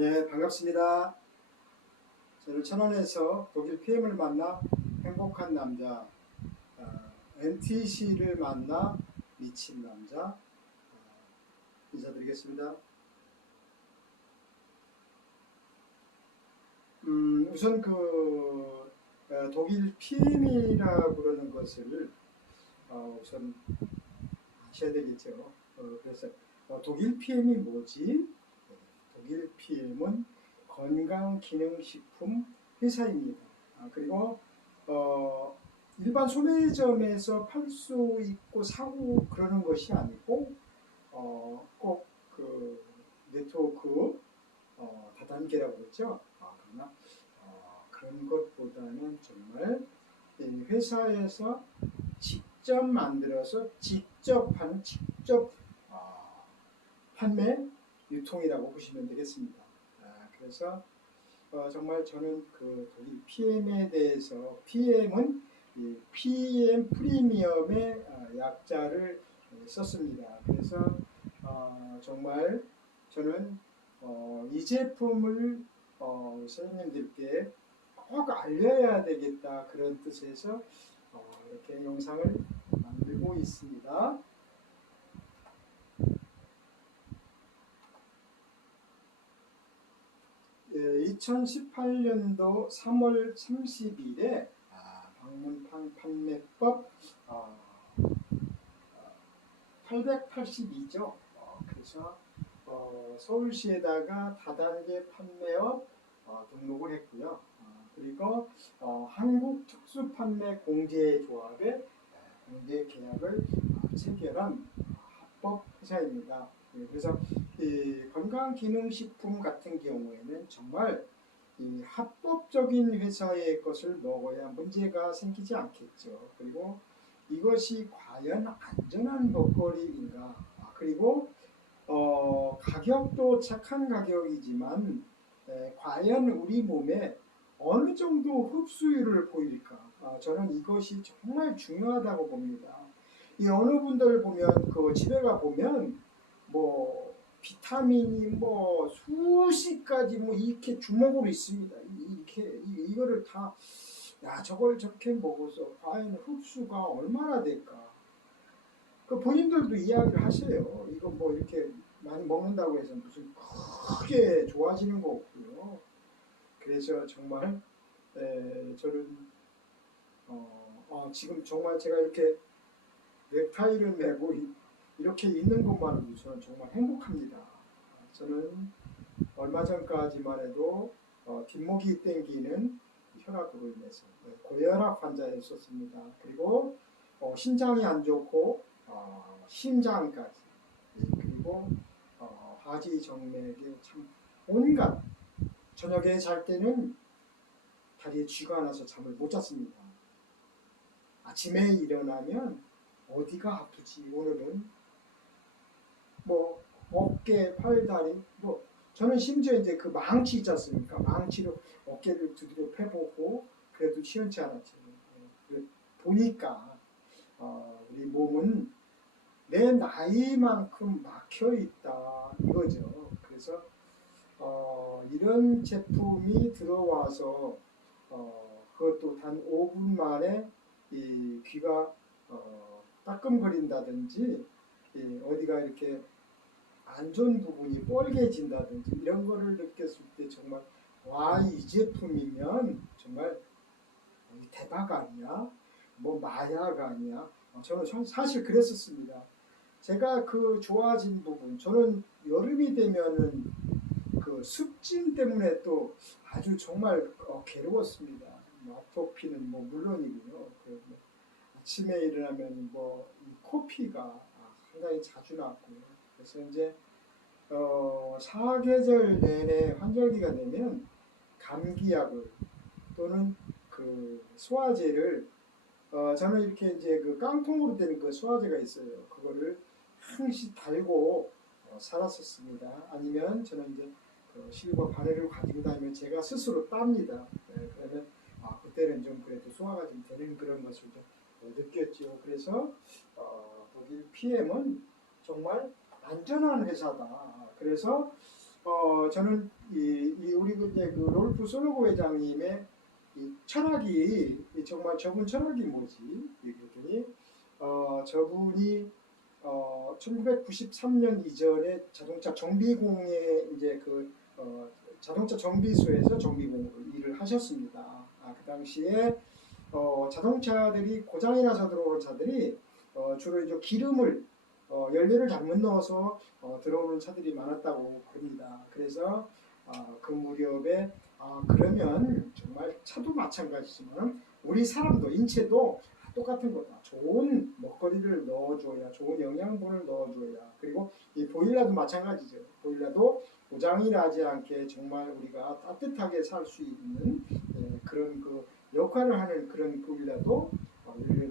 네, 반갑습니다. 저는 천안에서 독일 PM을 만나 행복한 남자, NTC를 만나 미친 남자, 인사드리겠습니다. 우선 독일 PM이라고 그러는 것을 우선 아셔야 되겠죠. 그래서 독일 PM이 뭐지? 독일 PM은 건강기능식품 회사입니다. 그리고 어, 일반 소매점에서 팔 수 있고 사고 그러는 것이 아니고 꼭 그 네트워크 다단계라고 그랬죠. 그러나 그런 것보다는 정말 이 회사에서 직접 만들어서 직접 하는 직접 판매 유통이라고 보시면 되겠습니다. 그래서 정말 저는 그 독일 PM에 대해서 PM은 PM 프리미엄의 약자를 썼습니다. 그래서 정말 저는 이 제품을 선생님들께 꼭 알려야 되겠다 그런 뜻에서 이렇게 영상을 만들고 있습니다. 2018년도 3월 30일에 방문 판매법 882죠. 그래서 서울시에다가 다단계 판매업 등록을 했고요. 그리고 한국특수판매공제조합에 공제 계약을 체결한 합법 회사입니다. 그래서 이 건강기능식품 같은 경우에는 정말 이 합법적인 회사의 것을 먹어야 문제가 생기지 않겠죠. 그리고 이것이 과연 안전한 먹거리인가? 그리고 가격도 착한 가격이지만 과연 우리 몸에 어느 정도 흡수율을 보일까? 저는 이것이 정말 중요하다고 봅니다. 이 어느 분들 보면 그 집에 가 보면 뭐 비타민이 뭐 수십 가지 뭐 이렇게 주먹으로 있습니다. 이렇게 이거를 다 저걸 저렇게 먹어서 과연 흡수가 얼마나 될까? 그 본인들도 이야기를 하세요. 이거 뭐 이렇게 많이 먹는다고 해서 무슨 크게 좋아지는 거 없고요. 그래서 정말 저는 지금 정말 제가 이렇게 넥타이를 메고 이렇게 있는 것만으로도 저는 정말 행복합니다. 저는 얼마 전까지만 해도 뒷목이 땡기는 혈압으로 인해서 고혈압 환자였었습니다. 그리고 신장이 안 좋고 심장까지 그리고 하지 정맥에 참 온갖 저녁에 잘 때는 다리에 쥐가 나서 잠을 못 잤습니다. 아침에 일어나면 어디가 아프지 오늘은 뭐 어깨, 팔, 다리 뭐 저는 심지어 이제 그 망치 있지 않습니까? 망치로 어깨를 두드려 패보고 그래도 시원치 않았죠. 보니까 우리 몸은 내 나이만큼 막혀 있다 이거죠. 그래서 이런 제품이 들어와서 그것도 단 5분 만에 이 귀가 따끔거린다든지 어디가 이렇게 안 좋은 부분이 뻘개진다든지 이런 거를 느꼈을 때 정말 와, 이 제품이면 정말 대박 아니야? 뭐 마약 아니야? 저는 사실 그랬었습니다. 제가 그 좋아진 부분, 저는 여름이 되면은 그 습진 때문에 또 아주 정말 괴로웠습니다. 아토피는 뭐 물론이고요. 뭐 아침에 일어나면 뭐 코피가 상당히 자주 났고요. 그래서 이제 사계절 내내 환절기가 되면 감기약을 또는 그 소화제를 저는 이렇게 이제 그 깡통으로 된 그 소화제가 있어요. 그거를 항시 달고 살았었습니다. 아니면 저는 이제 그 실과 바늘을 가지고 다니면 제가 스스로 땁니다. 그러면 그때는 좀 그래도 소화가 좀 되는 그런 것을 좀 느꼈죠. 그래서 독일 PM은 정말 안전한 회사다. 그래서 저는 우리 이제 그 롤프 솔로고 회장님의 이 철학이 정말 저분 철학이 뭐지? 그랬더니 저분이 1993년 이전에 자동차 정비공에 이제 자동차 정비소에서 정비공으로 일을 하셨습니다. 그 당시에 자동차들이 고장이 나서 들어오는 차들이 주로 이제 기름을 연료를 잘못 넣어서 들어오는 차들이 많았다고 그럽니다. 그래서 그 무렵에 그러면 정말 차도 마찬가지지만 우리 사람도 인체도 똑같은 거다. 좋은 먹거리를 넣어줘야, 좋은 영양분을 넣어줘야. 그리고 이 보일러도 마찬가지죠. 보일러도 고장이 나지 않게 정말 우리가 따뜻하게 살 수 있는 그런 그 역할을 하는 그런 보일러도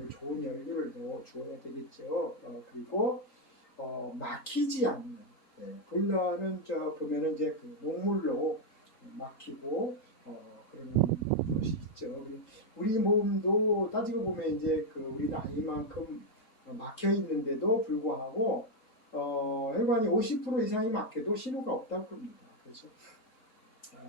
좋은 연료를 넣어줘야 되겠죠. 그리고 막히지 않는 보일러는 보면은 이제 그 녹물로 막히고 그런 것이 있죠. 우리 몸도 따지고 보면 이제 우리 나이만큼 막혀 있는데도 불구하고 혈관이 50% 이상이 막혀도 신호가 없다고 합니다. 그래서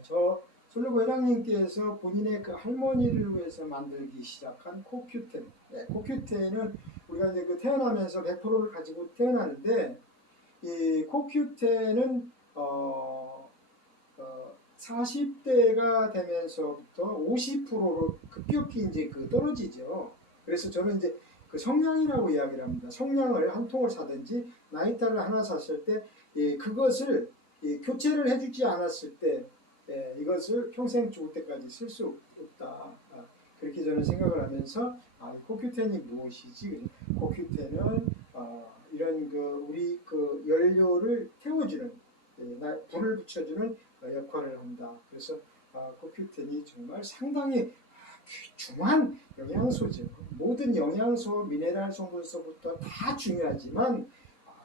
저 솔로고 회장님께서 본인의 그 할머니를 위해서 만들기 시작한 코큐텐. 코큐텐은 우리가 이제 태어나면서 100%를 가지고 태어나는데 이 코큐텐은 40대가 되면서부터 50%로 급격히 이제 떨어지죠. 그래서 저는 이제 성냥이라고 이야기를 합니다. 성냥을 한 통을 사든지 나이타를 하나 샀을 때 그것을 교체를 해주지 않았을 때 이것을 평생 죽을 때까지 쓸 수 없다. 그렇게 저는 생각을 하면서 코큐텐이 무엇이지? 코큐텐은 이런 우리 연료를 태워주는 불을 붙여주는 역할을 한다. 그래서 코큐텐이 정말 상당히 귀중한 영양소죠. 모든 영양소, 미네랄 성분서부터 다 중요하지만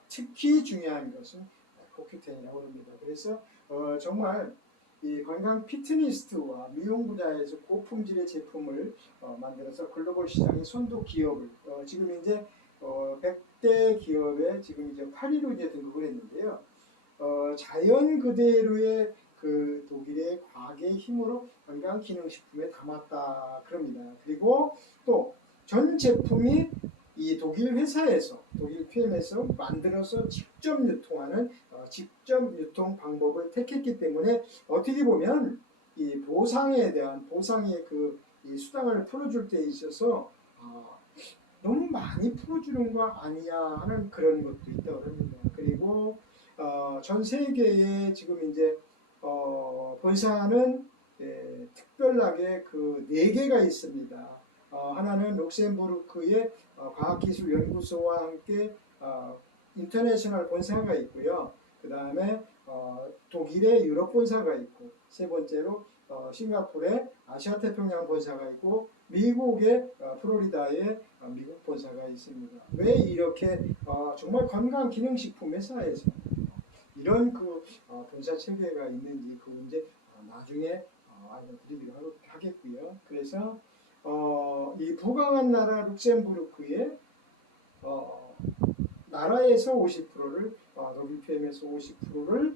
특히 중요한 것은 코큐텐이라고 합니다. 그래서 정말 이 건강 피트니스트와 미용 분야에서 고품질의 제품을 만들어서 글로벌 시장의 선도 기업을 지금 이제 100대 기업에 지금 이제 8위로 이제 등극을 했는데요. 자연 그대로의 독일의 과학의 힘으로 건강기능식품에 담았다 그럽니다. 그리고 또 전 제품이 이 독일 회사에서 독일 PM에서 만들어서 직접 유통하는 직접 유통 방법을 택했기 때문에 어떻게 보면 이 보상에 대한 보상의 이 수당을 풀어줄 때 있어서 너무 많이 풀어주는 거 아니야 하는 그런 것도 있다고 합니다. 그리고 전 세계에 지금 이제 본사는 특별하게 4개가 있습니다. 하나는 룩셈부르크의 과학기술연구소와 함께 인터내셔널 본사가 있고요. 그 다음에 독일의 유럽 본사가 있고, 세 번째로 싱가포르의 아시아태평양 본사가 있고, 미국의 플로리다의 미국 본사가 있습니다. 왜 이렇게 정말 건강기능식품 회사에서 이런 본사 체계가 있는지 이제 나중에 알려드리기로 하겠고요. 그래서 이 부강한 나라 룩셈부르크의 나라에서 50%를 독일 PM에서 50%를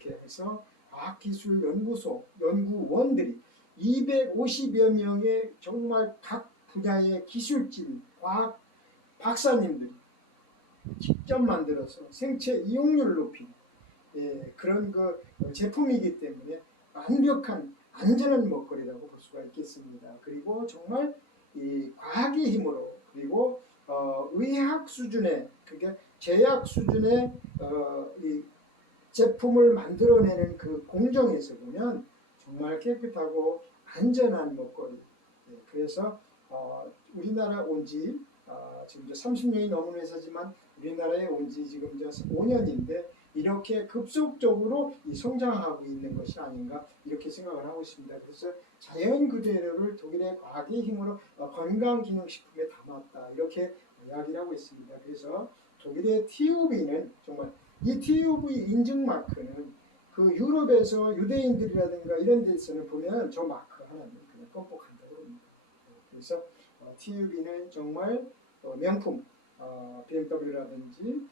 이렇게 해서 과학기술연구소 연구원들이 250여 명의 정말 각 분야의 기술진, 과학 박사님들이 직접 만들어서 생체 이용률을 높인 그런 제품이기 때문에 완벽한 안전한 먹거리라고 볼 수가 있겠습니다. 그리고 정말 이 과학의 힘으로 그리고 의학 수준의 그러니까 제약 수준의 이 제품을 만들어내는 공정에서 보면 정말 깨끗하고 안전한 먹거리. 그래서 우리나라 온지 지금 30년이 넘은 회사지만 우리나라에 온지 지금 5년인데 이렇게 급속적으로 성장하고 있는 것이 아닌가 이렇게 생각을 하고 있습니다. 그래서 자연 그대로를 독일의 과학의 힘으로 건강기능식품에 담았다 이렇게 이야기를 하고 있습니다. 그래서 독일의 TUV는 정말 이 TUV 인증 마크는 유럽에서 유대인들이라든가 이런 데서는 보면 저 마크 하나는 그냥 껌뻑한다고 합니다. 그래서 TUV는 정말 명품 BMW라든지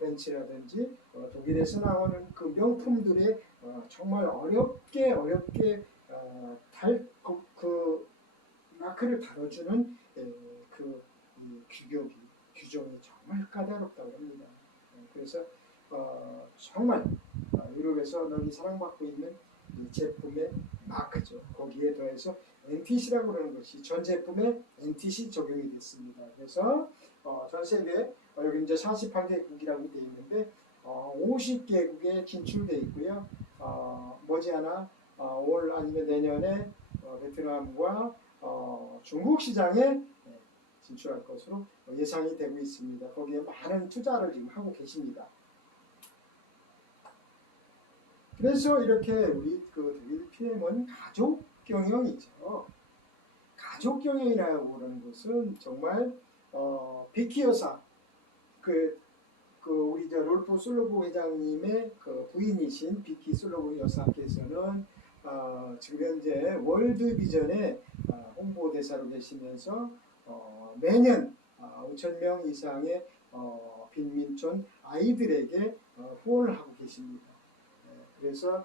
벤츠라든지 독일에서 나오는 그 명품들의 정말 어렵게 그 마크를 다뤄주는 규정이 정말 까다롭다고 합니다. 그래서 정말 유럽에서 널리 사랑받고 있는 이 제품의 마크죠. 거기에 더해서 NTC라고 그러는 것이 전 제품에 NTC 적용이 됐습니다. 그래서 전 세계 여기 이제 48개국이라고 되어 있는데 50개국에 진출되어 있고요. 머지않아 올 아니면 내년에 베트남과 중국 시장에 진출할 것으로 예상이 되고 있습니다. 거기에 많은 투자를 지금 하고 계십니다. 그래서 이렇게 우리 그 독일 PM은 가족 경영이죠. 가족 경영이라고 하는 것은 정말 비키 여사 우리 롤프 솔로브 회장님의 그 부인이신 비키 솔로브 여사께서는 지금 현재 월드 비전의 홍보대사로 계시면서 매년 5,000명 이상의 빈민촌 아이들에게 후원을 하고 계십니다. 그래서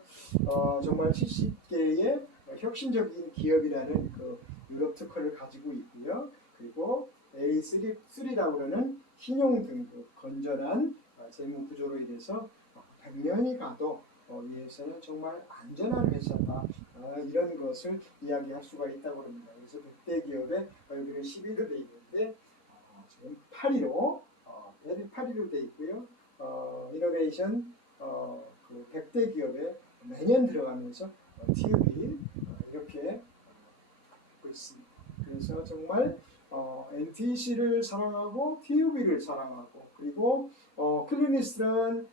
정말 70개의 혁신적인 기업이라는 그 유럽 특허를 가지고 있고요. 그리고 A3라고 하는 신용 등급 건전한 재무 구조로 인해서 100년이 가도 위해서는 정말 안전한 회사다. 이런 것을 이야기할 수가 있다고 합니다. 그래서 100대 기업에 여기는 11로 되어 있는데 지금 8위로 8위로 되어 있고요. 이노베이션 그 100대 기업에 매년 들어가면서 TUB 이렇게 하고 있습니다. 그래서 정말 NTC를 사랑하고 TUB를 사랑하고 그리고 퀼르니스트는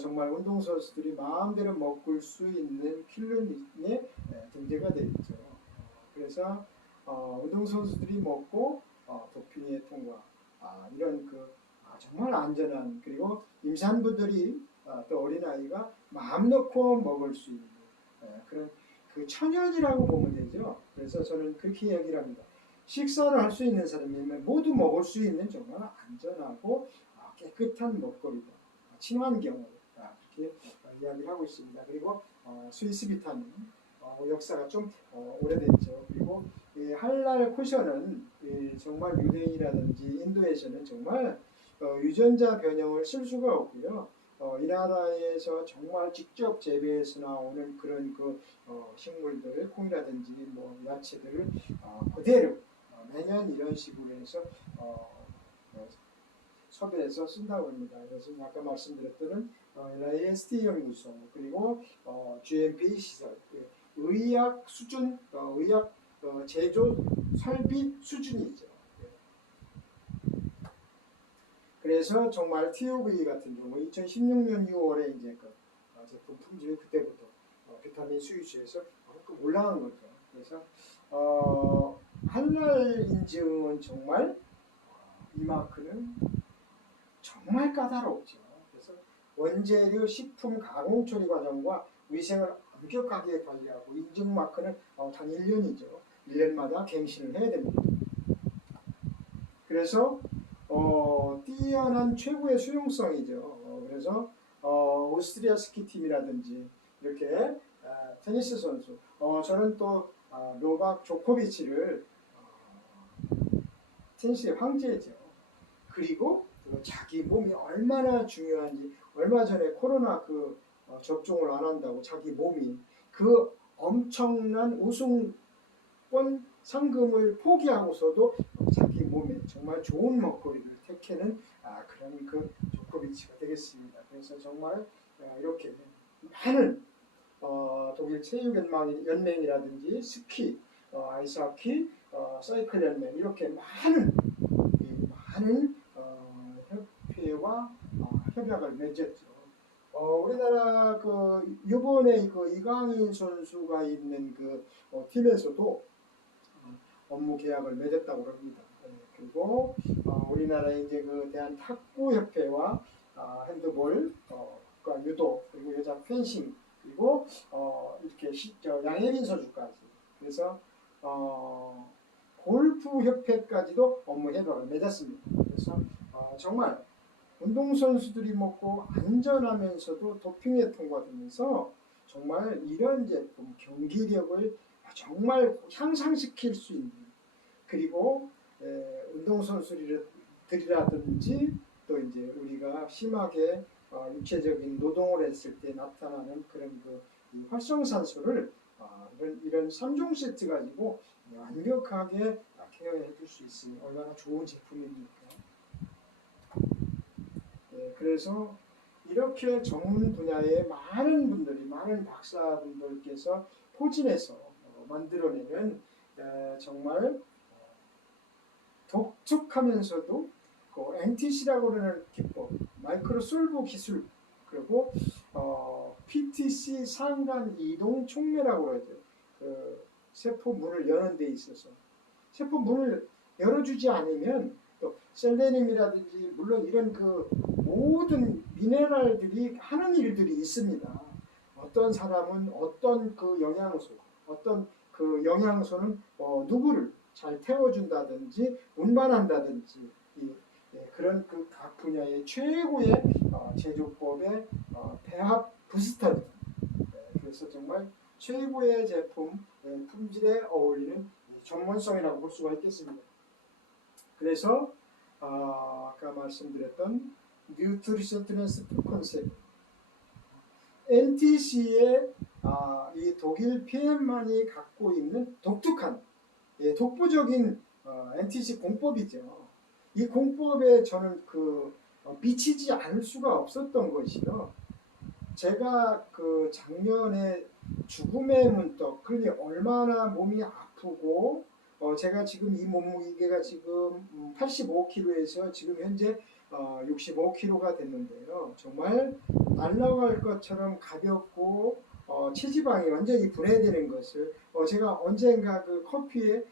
정말 운동선수들이 마음대로 먹을 수 있는 퀼르니의 등재가 되어 있죠. 그래서 운동선수들이 먹고 도핑의 통과 이런 정말 안전한 그리고 임산부들이 또 어린아이가 마음 놓고 먹을 수 있는 그런 그 천연이라고 보면 되죠. 그래서 저는 그렇게 이야기를 합니다. 식사를 할 수 있는 사람이면 모두 먹을 수 있는 정말 안전하고 깨끗한 먹거리다. 친환경으로 그렇게 이야기를 하고 있습니다. 그리고 스위스 비타민 역사가 좀 오래됐죠. 그리고 이 할랄 코션은 정말 유대인이라든지 인도에서는 정말 유전자 변형을 쓸 수가 없고요. 이 나라에서 정말 직접 재배해서 나오는 그런 식물들, 콩이라든지 뭐 야채들을 그대로 매년 이런 식으로 해서 섭외해서 쓴다고 합니다. 그래서 아까 말씀드렸던 LAST 연구소 그리고 GMP 시설, 의약 수준, 의약 제조 설비 수준이죠. 그래서 정말 TUV 같은 경우 2016년 6월에 이제 제품 품질 그때부터 비타민 수입수에서 조금 올라간 거죠. 그래서 할랄 인증은 정말 이 마크는 정말 까다롭죠. 그래서 원재료 식품 가공 처리 과정과 위생을 엄격하게 관리하고 인증 마크는 단 1년이죠. 1년마다 갱신을 해야 됩니다. 그래서 뛰어난 최고의 수용성이죠. 그래서 오스트리아 스키팀이라든지 이렇게 테니스 선수 저는 또 노박 조코비치를 테니스의 황제죠. 그리고 자기 몸이 얼마나 중요한지 얼마 전에 코로나 접종을 안 한다고 자기 몸이 그 엄청난 우승권 상금을 포기하고서도 자기 몸에 정말 좋은 먹거리를 택하는 그런 조코비치가 되겠습니다. 그래서 정말 이렇게 많은 독일 체육연맹이라든지 스키, 아이스하키, 사이클 연맹 이렇게 많은 협회와 협약을 맺었죠. 우리나라 이번에 이강인 선수가 있는 팀에서도 업무 계약을 맺었다고 합니다. 그리고 우리나라 이제 대한탁구협회와 핸드볼, 유도 그리고 여자 펜싱 그리고 이렇게 양혜린 선수까지 그래서 골프 협회까지도 업무 협약을 맺었습니다. 그래서 정말 운동선수들이 먹고 안전하면서도 도핑에 통과되면서 정말 이런 제품 경기력을 정말 향상시킬 수 있는, 그리고 운동선수들이라든지 또 이제 우리가 심하게 육체적인 노동을 했을 때 나타나는 그런 이 활성산소를 이런 3종 세트 가지고 완벽하게 케어해 줄 수 있으니 얼마나 좋은 제품입니까? 그래서 이렇게 전문 분야의 많은 분들이, 많은 박사분들께서 포진해서 만들어내는 정말 독특하면서도 그 NTC라고 하는 기법, 마이크로솔브 기술, 그리고 PTC 상간 이동 촉매라고 하죠. 그 세포 문을 여는 데 있어서 세포 문을 열어주지 않으면 또 셀레늄이라든지 물론 이런 그 모든 미네랄들이 하는 일들이 있습니다. 어떤 사람은 어떤 그 영양소, 어떤 그 영양소는 누구를 잘 태워준다든지 운반한다든지 그런 그 각 분야의 최고의 제조법의 배합 부스터입니다. 그래서 정말 최고의 제품 품질에 어울리는 전문성이라고 볼 수가 있겠습니다. 그래서 아까 말씀드렸던 뉴트리션 트랜스퍼 컨셉 NTC의 이 독일 PM만이 갖고 있는 독특한 독보적인 NTC 공법이죠. 이 공법에 저는 미치지 않을 수가 없었던 것이요. 제가 그 작년에 죽음의 문턱, 그러니 얼마나 몸이 아프고 제가 지금 이 몸무게가 지금 85kg에서 지금 현재 65kg가 됐는데요. 정말 날아갈 것처럼 가볍고 체지방이 완전히 분해되는 것을 제가 언젠가 그 커피에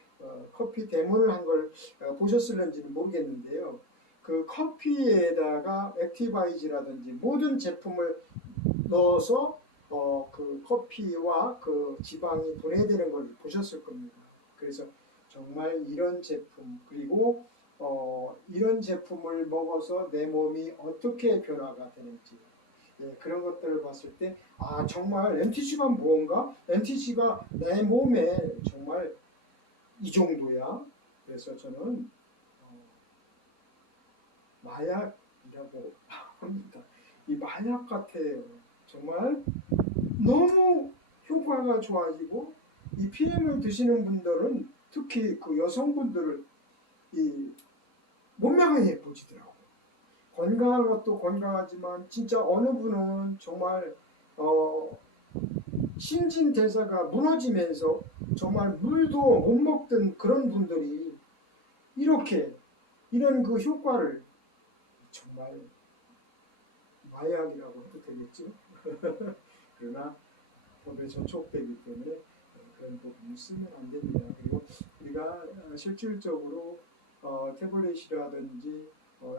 커피 데모를 한 걸 보셨을는지는 모르겠는데요. 그 커피에다가 액티바이즈라든지 모든 제품을 넣어서 그 커피와 그 지방이 분해되는 걸 보셨을 겁니다. 그래서 정말 이런 제품, 그리고 이런 제품을 먹어서 내 몸이 어떻게 변화가 되는지 그런 것들을 봤을 때 정말 NTC가 뭔가? NTC가 내 몸에 정말 이 정도야. 그래서 저는 마약이라고 합니다. 이 마약 같아요. 정말 너무 효과가 좋아지고 이 PM을 드시는 분들은 특히 그 여성분들을 이 몸매가 예뻐지더라고요. 건강한 것도 건강하지만 진짜 어느 분은 정말 신진대사가 무너지면서 정말 물도 못 먹던 그런 분들이 이런 그 효과를 정말 마약이라고 해도 되겠죠. 그러나 법에 저촉되기 때문에 그런 부분을 쓰면 안 됩니다. 그리고 우리가 실질적으로 태블릿이라든지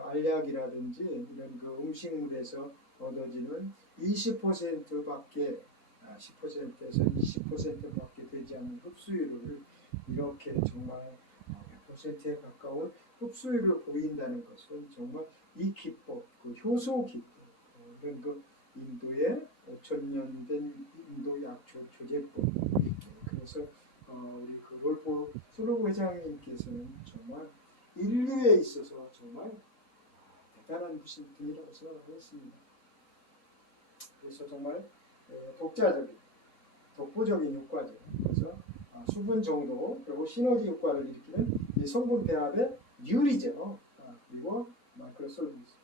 알약이라든지 이런 그 음식물에서 얻어지는 20%밖에 10%에서 20%밖에 되지 않는 흡수율을 이렇게 정말 100%에 가까운 흡수율을 보인다는 것은 정말 이 기법, 그 효소 기법, 이런 그 인도의 5,000년 된 인도 약초 조제법. 그래서 우리 그 롤프 솔로브 회장님께서는 정말 인류에 있어서 정말 대단한 분이라고 생각했습니다. 그래서 정말 독보적인 효과죠. 그래서 수분 정도 그리고 시너지 효과를 일으키는 이 성분 배합의 유리죠. 그리고 마이크로솔루션.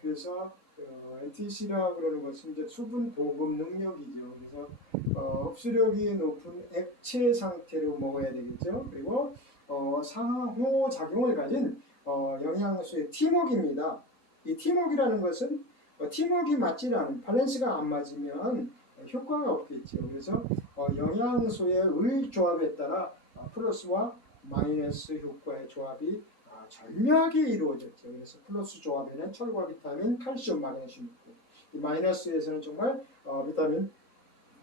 그래서 NTC라 그러는 것은 이제 수분 보급 능력이죠. 그래서 흡수력이 높은 액체 상태로 먹어야 되겠죠. 그리고 상호 작용을 가진 영양소의 팀웍입니다. 이 팀웍이라는 것은 팀웍이 맞지 않은 밸런스가 안 맞으면 효과가 없겠죠. 그래서 영양소의 의조합에 따라 플러스와 마이너스 효과의 조합이 절묘하게 이루어졌죠. 그래서 플러스 조합에는 철과 비타민, 칼슘, 마그네슘 있고, 이 마이너스에서는 정말 비타민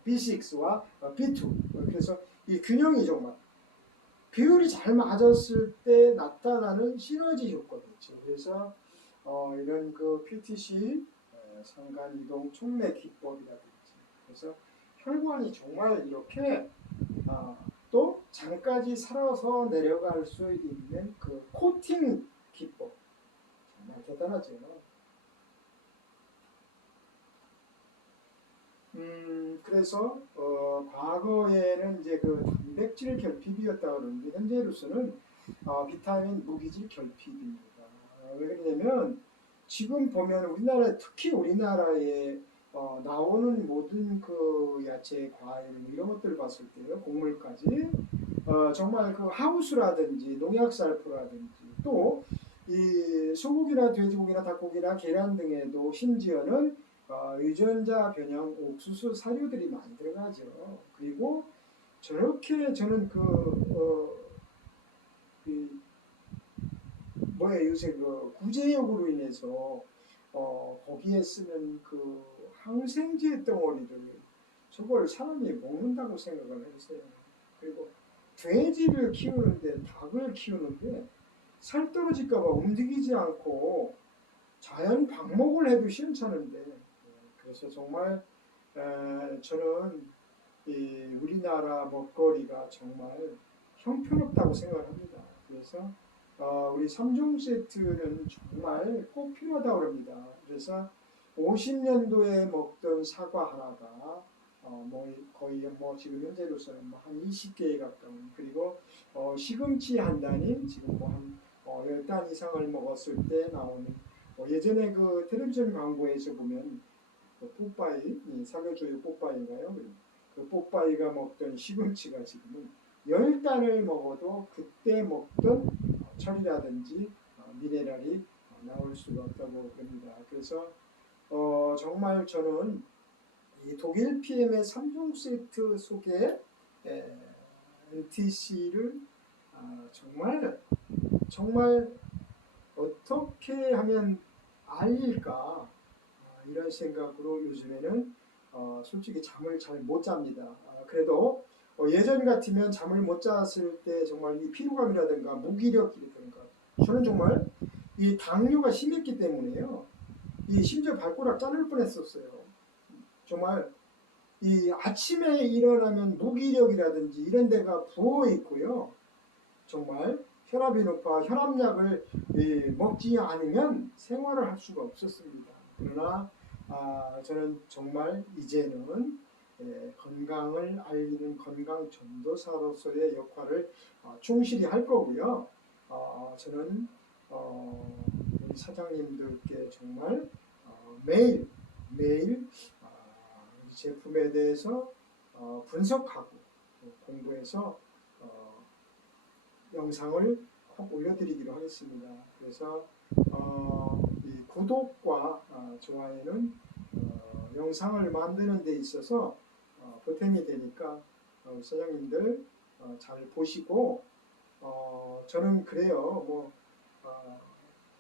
B6와 B2. 그래서 이 균형이 정말 비율이 잘 맞았을 때 나타나는 시너지 효과겠죠. 그래서 이런 그 QTC 상간 이동 촉매 기법이라든지 그래서 혈관이 정말 이렇게 또 장까지 살아서 내려갈 수 있는 그 코팅 기법 정말 대단하죠. 그래서 과거에는 이제 그 단백질 결핍이었다 그러는데 현재로서는 비타민 무기질 결핍입니다. 왜 그러냐면 지금 보면 우리나라 특히 우리나라에 나오는 모든 그 야채, 과일 이런 것들을 봤을 때요 곡물까지 정말 그 하우스라든지 농약살포라든지 또 이 소고기나 돼지고기나 닭고기나 계란 등에도 심지어는 유전자 변형 옥수수 사료들이 많이 들어가죠. 그리고 저렇게 저는 그 뭐야 요새 그 구제역으로 인해서 거기에 쓰는 그 항생제 덩어리들 저걸 사람이 먹는다고 생각을 했어요. 그리고 돼지를 키우는데 닭을 키우는데 살 떨어질까봐 움직이지 않고 자연 방목을 해도 시원찮은데 그래서 정말 저는 이 우리나라 먹거리가 정말 형편없다고 생각합니다. 그래서 우리 3종 세트는 정말 꼭 필요하다고 합니다. 그래서 50년도에 먹던 사과 하나가 뭐 거의 뭐 지금 현재로서는 뭐 한 20개에 가까운 그리고 시금치 한 단이 지금 뭐 한 10단 이상을 먹었을 때 나오는 예전에 그 텔레비전 광고에서 보면 그 뽀빠이 살려줘요 뽀빠이인가요? 그 뽀빠이가 먹던 시금치가 지금은 10단을 먹어도 그때 먹던 철이라든지 미네랄이 나올 수가 없다고 합니다. 그래서 정말 저는 이 독일 PM의 3종 세트 속에 NTC를 정말 어떻게 하면 알릴까 이런 생각으로 요즘에는 솔직히 잠을 잘 못 잡니다. 그래도 예전 같으면 잠을 못 잤을 때 정말 이 피로감이라든가 무기력이라든가 저는 정말 이 당뇨가 심했기 때문에요. 이 심지어 발가락 자를 뻔했었어요. 정말 이 아침에 일어나면 무기력이라든지 이런 데가 부어 있고요. 정말 혈압이 높아 혈압약을 먹지 않으면 생활을 할 수가 없었습니다. 그러나 저는 정말 이제는 건강을 알리는 건강 전도사로서의 역할을 충실히 할 거고요. 저는 우리 사장님들께 정말 매일 제품에 대해서 분석하고 공부해서 영상을 꼭 올려드리기로 하겠습니다. 그래서 이 구독과 좋아요는 영상을 만드는 데 있어서 보탬이 되니까 사장님들 잘 보시고 저는 그래요. 뭐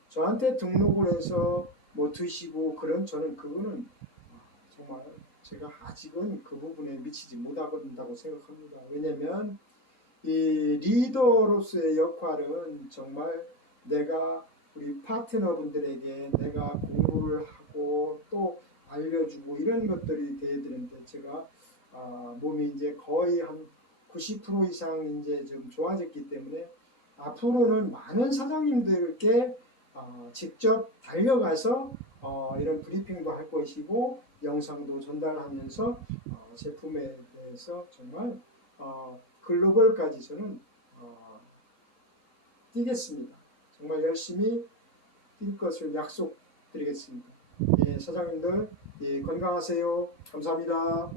저한테 등록을 해서 뭐 드시고 그런 저는 그거는 정말 제가 아직은 그 부분에 미치지 못한다고 생각합니다. 왜냐면 이 리더로서의 역할은 정말 내가 우리 파트너분들에게 내가 공부를 하고 또 알려주고 이런 것들이 돼야 되는데 제가 몸이 이제 거의 한 90% 이상 이제 좀 좋아졌기 때문에 앞으로는 많은 사장님들께 직접 달려가서 이런 브리핑도 할 것이고 영상도 전달하면서 제품에 대해서 정말 글로벌까지 저는 뛰겠습니다. 정말 열심히 뛸 것을 약속드리겠습니다. 예, 사장님들 건강하세요. 감사합니다.